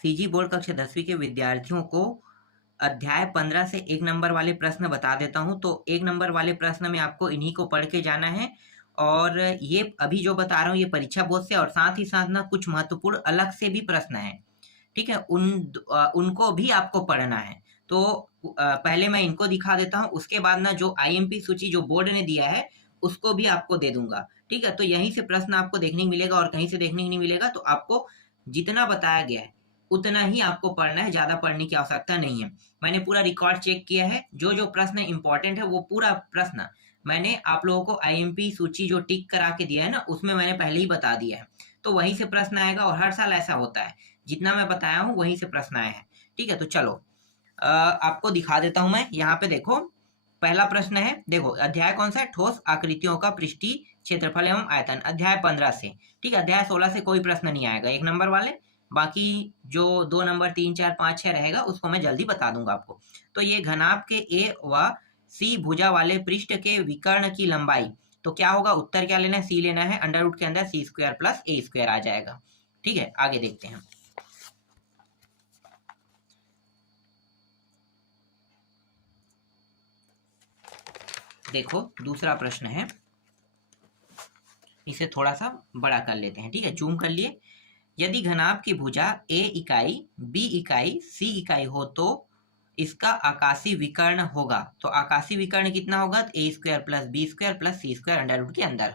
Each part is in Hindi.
सीजी बोर्ड कक्षा 10वीं के विद्यार्थियों को अध्याय 15 से 1 नंबर वाले प्रश्न बता देता हूँ। तो 1 नंबर वाले प्रश्न में आपको इन्हीं को पढ़ के जाना है, और ये अभी जो बता रहा हूँ ये परीक्षा बोर्ड से, और साथ ही साथ ना कुछ महत्वपूर्ण अलग से भी प्रश्न हैं, ठीक है, उनको भी आपको पढ़ना है। तो पहले मैं इनको दिखा देता हूँ, उसके बाद ना जो आईएमपी सूची जो बोर्ड ने दिया है उसको भी आपको दे दूंगा, ठीक है। तो यहीं से प्रश्न आपको देखने को मिलेगा और कहीं से देखने को नहीं मिलेगा। तो आपको जितना बताया गया है उतना ही आपको पढ़ना है, ज्यादा पढ़ने की आवश्यकता नहीं है। मैंने पूरा रिकॉर्ड चेक किया है, जो जो प्रश्न इंपॉर्टेंट है वो पूरा प्रश्न मैंने आप लोगों को आईएमपी सूची जो टिक करा के दिया है ना, उसमें मैंने पहले ही बता दिया है। तो वहीं से प्रश्न आएगा, और हर साल ऐसा होता है, जितना मैं बताया हूँ वहीं से प्रश्न आए हैं, ठीक है। तो चलो आपको दिखा देता हूं मैं। यहाँ पे देखो, पहला प्रश्न है, देखो अध्याय कौन सा है, ठोस आकृतियों का पृष्ठीय क्षेत्रफल एवं आयतन, अध्याय 15 से, ठीक है। अध्याय 16 से कोई प्रश्न नहीं आएगा 1 नंबर वाले, बाकी जो 2 नंबर 3 4 5 6 रहेगा उसको मैं जल्दी बता दूंगा आपको। तो ये घनाभ के ए व सी भुजा वाले पृष्ठ के विकर्ण की लंबाई, तो क्या होगा, उत्तर क्या लेना है, सी लेना है, अंडर रूट के अंदर सी स्क्वायर प्लस ए स्क्वायर आ जाएगा, ठीक है। आगे देखते हैं। देखो दूसरा प्रश्न है, इसे थोड़ा सा बड़ा कर लेते हैं, ठीक है, जूम कर लिए। यदि घनाभ की भुजा ए इकाई, बी इकाई, सी इकाई हो तो इसका आकाशीय विकर्ण होगा। तो आकाशीय विकर्ण कितना होगा, a square plus b square plus c square under root के अंदर।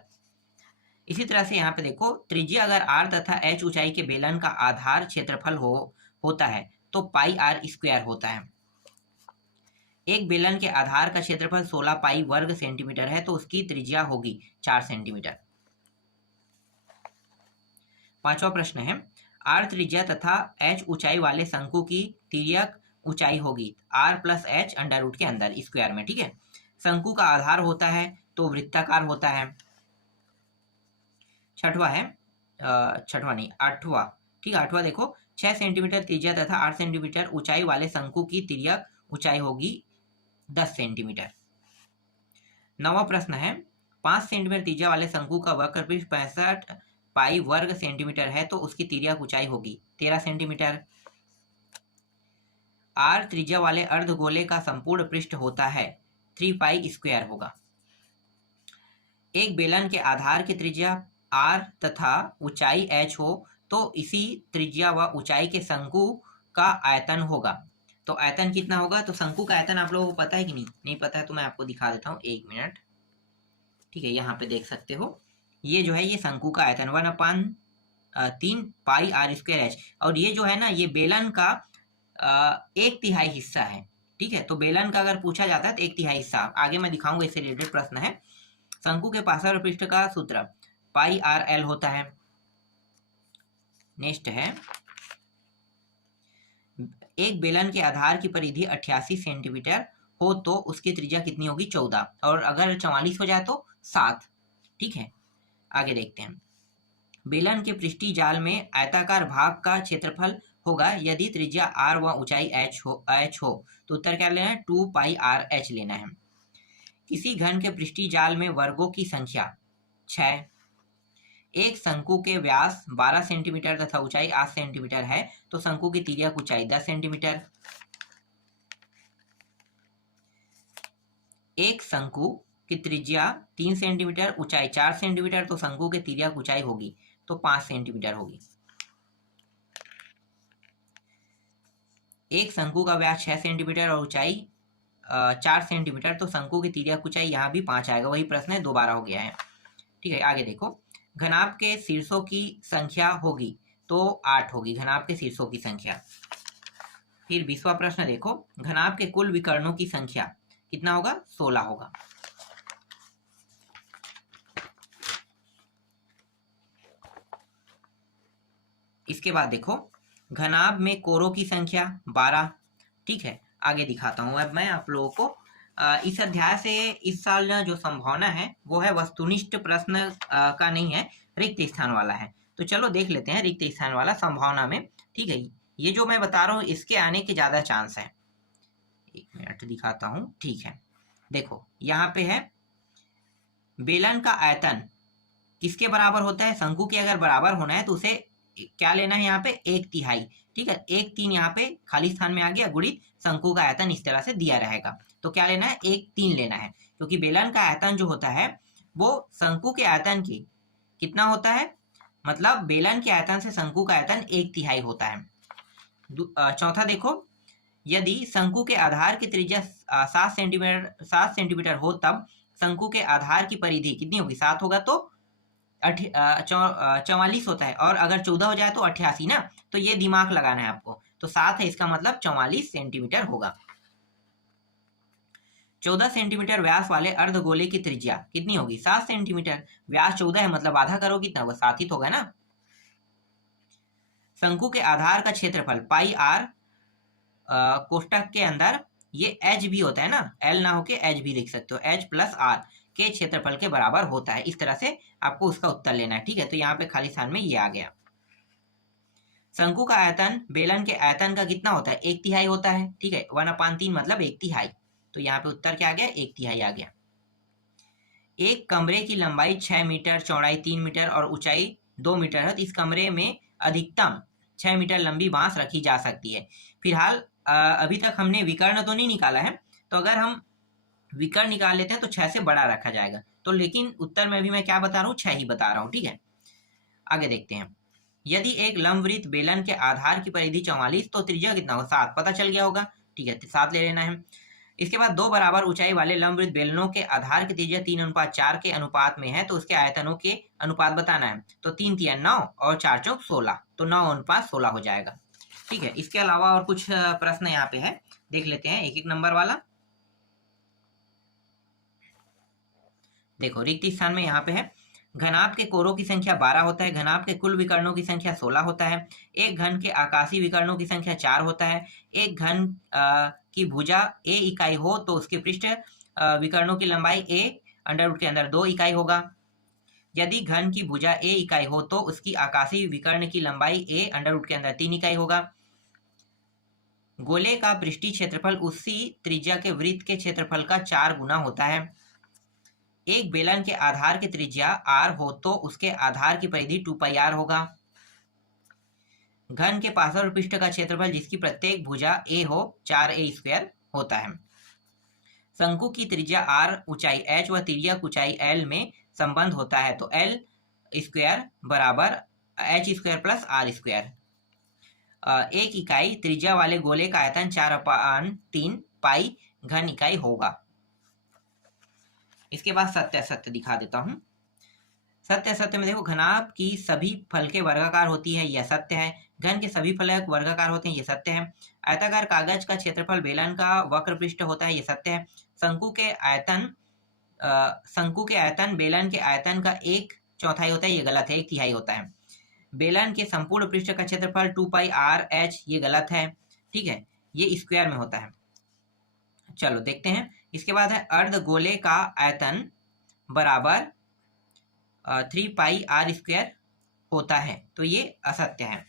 इसी तरह से यहाँ पे देखो, त्रिज्या अगर आर तथा एच ऊंचाई के बेलन का आधार क्षेत्रफल होता है तो पाई आर स्क्वायर होता है। एक बेलन के आधार का क्षेत्रफल 16 पाई वर्ग सेंटीमीटर है तो उसकी त्रिज्या होगी 4 सेंटीमीटर। पांचवा प्रश्न है, आर त्रिज्या तथा एच ऊंचाई वाले शंकु की तिर्यक ऊंचाई होगी R plus H under root के अंदर स्क्वायर में, ठीक है। शंकु का आधार होता है तो वृत्ताकार होता है। छठवा है, छठवा नहीं, आठवां, ठीक है, आठवां देखो, 6 सेंटीमीटर त्रिज्या तथा 8 सेंटीमीटर ऊंचाई वाले शंकु की तिर्यक ऊंचाई होगी 10 सेंटीमीटर। नवा प्रश्न है, 5 सेंटीमीटर त्रिज्या वाले शंकु का वक्र पृष्ठ 65 पाई वर्ग सेंटीमीटर है तो उसकी तिर्यक ऊंचाई होगी 13 सेंटीमीटर। आर त्रिज्या वाले अर्धगोले का संपूर्ण पृष्ठ होता है 3 पाई स्क्वायर होगा। एक बेलन के आधार की त्रिज्या आर तथा ऊंचाई एच हो तो इसी त्रिज्या व ऊंचाई के शंकु का आयतन होगा। तो आयतन कितना होगा, तो शंकु का आयतन आप लोगों को पता है कि नहीं पता है, तो मैं आपको दिखा देता हूँ, 1 मिनट, ठीक है। यहाँ पे देख सकते हो, ये जो है ये शंकु का आयतन 1/3 पाई आर स्क्वायर एच, और ये जो है ना ये बेलन का 1/3 हिस्सा है, ठीक है। तो बेलन का अगर पूछा जाता है तो 1/3 हिस्सा, आगे मैं दिखाऊंगा, इससे रिलेटेड प्रश्न है। शंकु के पार्श्व पृष्ठ का सूत्र पाई आर एल होता है। नेक्स्ट है, एक बेलन के आधार की परिधि 88 सेंटीमीटर हो तो उसकी त्रिज्या कितनी होगी, 14, और अगर 44 हो जाए तो 7, ठीक है। आगे देखते हैं, बेलन के पृष्ठीय जाल में आयताकार भाग का क्षेत्रफल होगा यदि त्रिज्या आर व ऊंचाई एच हो तो उत्तर क्या लेना है, 2 पाई आर एच लेना है। किसी घन के पृष्ठीय जाल में वर्गों की संख्या 6। एक शंकु के व्यास 12 सेंटीमीटर तथा ऊंचाई 8 सेंटीमीटर है तो शंकु की तिर्यक ऊंचाई 10 सेंटीमीटर। एक शंकु की त्रिज्या 3 सेंटीमीटर, ऊंचाई 4 सेंटीमीटर, तो शंकु की तिर्यक ऊंचाई होगी तो 5 सेंटीमीटर होगी। एक शंकु का व्यास 6 सेंटीमीटर और ऊंचाई 4 सेंटीमीटर, तो शंकु की तिर्यक ऊंचाई यहाँ भी 5 आएगा, वही प्रश्न है, दोबारा हो गया है, ठीक है। आगे देखो, घनाभ के शीर्षों की संख्या होगी तो 8 होगी घनाभ के शीर्षों की संख्या। फिर 20वां प्रश्न देखो, घनाभ के कुल विकर्णों की संख्या कितना होगा, 16 होगा। इसके बाद देखो, घनाभ में कोरों की संख्या 12, ठीक है। आगे दिखाता हूं अब मैं आप लोगों को। इस अध्याय से इस साल जो संभावना है वो है वस्तुनिष्ठ प्रश्न का नहीं है, रिक्त स्थान वाला है। तो चलो देख लेते हैं रिक्त स्थान वाला संभावना में, ठीक है। ये जो मैं बता रहा हूँ इसके आने के ज्यादा चांस है। 1 मिनट दिखाता हूँ, ठीक है। देखो यहाँ पे है, बेलन का आयतन किसके बराबर होता है, शंकु के अगर बराबर होना है तो उसे क्या लेना है यहाँ पे, 1/3, ठीक है। 1/3 यहाँ पे खाली स्थान में आ गया, गुणित शंकु का आयतन इस तरह से दिया रहेगा। तो क्या लेना है, 1/3 लेना है, क्योंकि बेलन का आयतन जो होता है वो शंकु के आयतन की कितना होता है, मतलब बेलन के आयतन से शंकु का आयतन 1/3 होता है। चौथा देखो, यदि शंकु के आधार की त्रिज्या 7 सेंटीमीटर हो तब शंकु के आधार की परिधि कितनी होगी, 7 होगा तो 44 होता है, और अगर 14 हो जाए तो 88 ना। तो ये दिमाग लगाना है आपको, तो 7 है इसका मतलब 44 सेंटीमीटर होगा। 14 सेंटीमीटर व्यास वाले अर्धगोले की त्रिज्या कितनी होगी, 7 सेंटीमीटर। व्यास 14 है मतलब आधा करो कितना होगा, 7 ही तो होगा ना। शंकु के आधार का क्षेत्रफल पाई आर कोष्टक के अंदर ये एच भी होता है ना, एल ना होके एच भी लिख सकते हो, एच प्लस आर के क्षेत्रफल के बराबर होता है। इस तरह से आपको उसका उत्तर लेना है, ठीक है। तो यहाँ पे खाली स्थान में ये आ गया। शंकु का आयतन बेलन के आयतन का कितना होता है, 1/3 होता है, ठीक है। 1/3 मतलब 1/3। तो यहाँ पे उत्तर क्या आ गया, 1/3 आ गया। एक कमरे की लंबाई 6 मीटर, चौड़ाई 3 मीटर और ऊंचाई 2 मीटर है, तो इस कमरे में अधिकतम 6 मीटर लंबी बांस रखी जा सकती है। फिलहाल अभी तक हमने विकर्ण तो नहीं निकाला है, तो अगर हम विकर्ण निकाल लेते हैं तो 6 से बड़ा रखा जाएगा। तो लेकिन उत्तर में भी मैं क्या बता रहा हूँ, 6 ही बता रहा हूँ, ठीक है। आगे देखते हैं, यदि एक लंबवृत्त बेलन के आधार की परिधि 44 तो त्रिज्या कितना होगा, 7, पता चल गया होगा, ठीक है। 7 ले लेना है। इसके बाद 2 बराबर ऊंचाई वाले लंबवृत्त बेलनों के आधार की त्रिज्या 3:4 के अनुपात में है, तो उसके आयतनों के अनुपात बताना है। तो 3 3 9 और 4 4 16, तो 9:16 हो जाएगा, ठीक है। इसके अलावा और कुछ प्रश्न यहाँ पे है, देख लेते हैं एक एक नंबर वाला। देखो रिक्त स्थान में यहाँ पे है, घनाभ के कोरों की संख्या 12 होता है, घनाभ के कुल विकर्णों की संख्या 16 होता है, एक घन के आकाशीय विकर्णों की संख्या 4 होता है, एक घन की भुजा a इकाई हो तो उसके पृष्ठ विकर्णों की लंबाई a अंडर रूट के अंदर 2 इकाई होगा। यदि घन की भुजा a इकाई हो तो उसकी आकाशीय विकर्ण की लंबाई a अंडर रूट के अंदर 3 इकाई होगा। गोले का पृष्ठीय क्षेत्रफल उसी त्रिज्या के वृत्त के क्षेत्रफल का 4 गुना होता है। एक बेलन के आधार की त्रिज्या r हो तो उसके आधार की परिधि 2πr होगा। घन के पार्श्व पृष्ठ का क्षेत्रफल जिसकी प्रत्येक भुजा a हो 4a² होता है। शंकु की त्रिज्या r, ऊंचाई h व तिर्यक ऊंचाई l में संबंध होता है, तो l² बराबर h² प्लस r²। एक इकाई त्रिज्या वाले गोले का आयतन 4/3 पाई घन इकाई होगा। इसके बाद सत्य असत्य दिखा देता हूं। सत्य असत्य में देखो, घनाभ की सभी फलकें वर्गाकार होती है, यह सत्य है। घन के सभी फलक वर्गाकार होते हैं, ये सत्य है। आयताकार कागज का क्षेत्रफल बेलन का वक्र पृष्ठ होता है, ये सत्य है। शंकु के आयतन बेलन के आयतन का 1/4 होता है, ये गलत है, 1/3 होता है। बेलन के संपूर्ण पृष्ठ का क्षेत्रफल 2πrh, ये गलत है, ठीक है, ये स्क्वायर में होता है। चलो देखते हैं। इसके बाद है अर्धगोले का आयतन बराबर 3πr² होता है, तो ये असत्य है।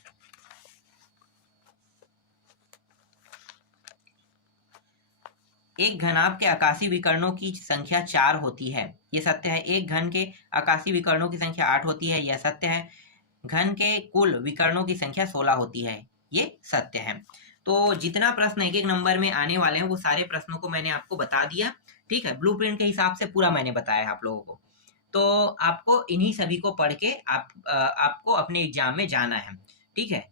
एक घनाभ के आकाशीय विकर्णों की संख्या 4 होती है, ये सत्य है। एक घन के आकाशीय विकर्णों की संख्या 8 होती है, यह सत्य है। घन के कुल विकर्णों की संख्या 16 होती है, ये सत्य है। तो जितना प्रश्न एक एक नंबर में आने वाले हैं वो सारे प्रश्नों को मैंने आपको बता दिया, ठीक है। ब्लूप्रिंट के हिसाब से पूरा मैंने बताया आप लोगों को। तो आपको इन्हीं सभी को पढ़ के आपको अपने एग्जाम में जाना है, ठीक है।